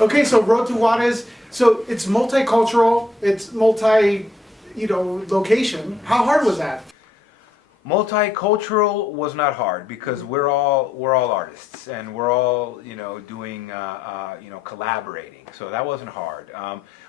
Okay, so Road to Juarez. So it's multicultural. It's location. How hard was that? Multicultural was not hard because we're all artists and we're all doing collaborating. So that wasn't hard.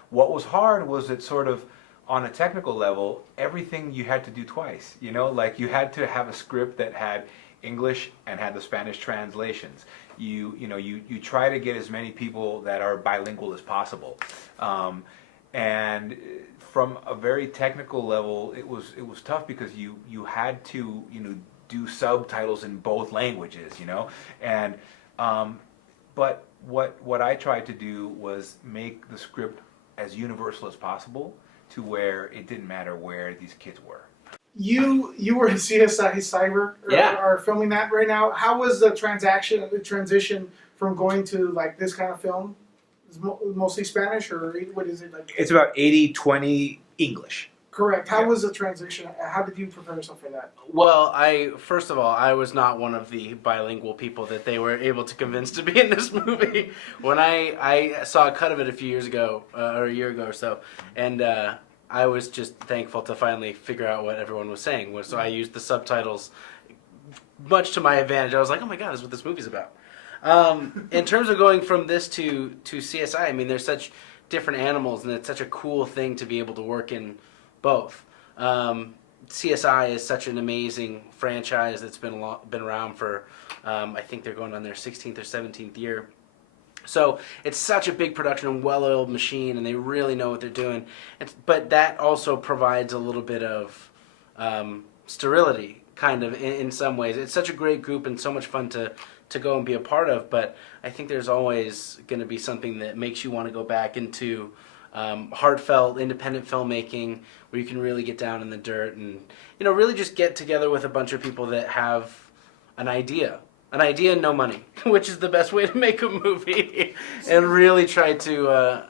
What was hard was that sort of on a technical level, everything you had to do twice. Like you had to have a script that had English and had the Spanish translations. You try to get as many people that are bilingual as possible, and from a very technical level, it was tough because you had to do subtitles in both languages, and but what I tried to do was make the script as universal as possible to where it didn't matter where these kids were. You were in CSI Cyber are filming that right now. How was the transition from going to like this kind of film? Is mostly Spanish or what is it like? It's about 80-20 English. Correct. How was the transition? How did you prepare yourself for that? Well, first of all, I was not one of the bilingual people that they were able to convince to be in this movie. When I saw a cut of it a few years ago, or a year ago or so, and I was just thankful to finally figure out what everyone was saying. So I used the subtitles much to my advantage. I was like, oh my god, this is what this movie's about. In terms of going from this to CSI, I mean, they're such different animals, and it's such a cool thing to be able to work in both. CSI is such an amazing franchise that's been around for, I think they're going on their 16th or 17th year. So it's such a big production and well-oiled machine, and they really know what they're doing. But that also provides a little bit of sterility, kind of, in some ways. It's such a great group and so much fun to go and be a part of, but I think there's always going to be something that makes you want to go back into heartfelt, independent filmmaking where you can really get down in the dirt and, really just get together with a bunch of people that have an idea and no money, which is the best way to make a movie, and really try to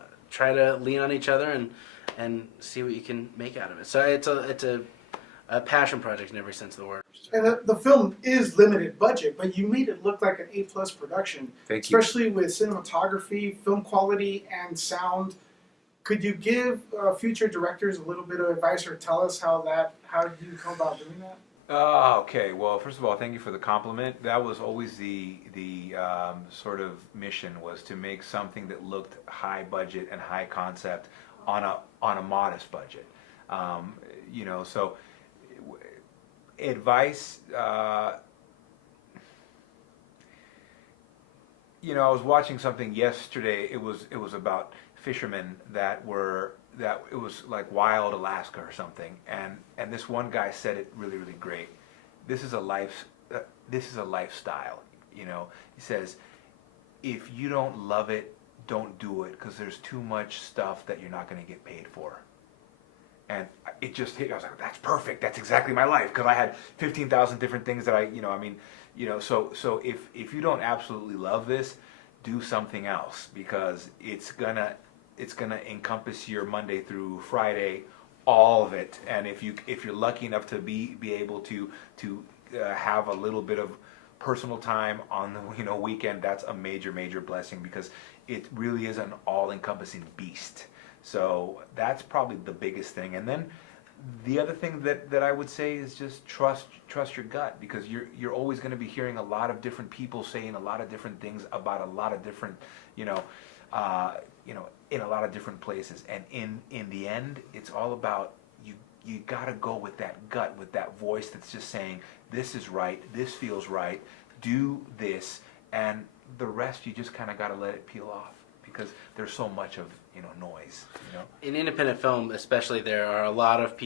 lean on each other and see what you can make out of it. So it's a passion project in every sense of the word. And the film is limited budget, but you made it look like an A+ production. Thank you. Especially with cinematography, film quality, and sound. Could you give future directors a little bit of advice or tell us how you come about doing that? Okay. Well, first of all, thank you for the compliment. That was always the sort of mission, was to make something that looked high budget and high concept on a modest budget. So advice. I was watching something yesterday. It was about fishermen that it was like wild Alaska or something, and this one guy said it really, really great. This is a lifestyle. He says, if you don't love it, don't do it, because there's too much stuff that you're not going to get paid for. And it just hit. I was like, that's perfect. That's exactly my life, because I had 15,000 different things that So if you don't absolutely love this, do something else, because it's gonna encompass your Monday through Friday, all of it. And if you're lucky enough to be able to have a little bit of personal time on the weekend, that's a major blessing, because it really is an all-encompassing beast. So that's probably the biggest thing. And then the other thing that I would say is just trust your gut, because you're always going to be hearing a lot of different people saying a lot of different things about a lot of different in a lot of different places. And in the end, it's all about you got to go with that gut, with that voice that's just saying, this is right, this feels right, do this, and the rest you just kind of got to let it peel off, because there's so much of noise. In independent film especially, there are a lot of people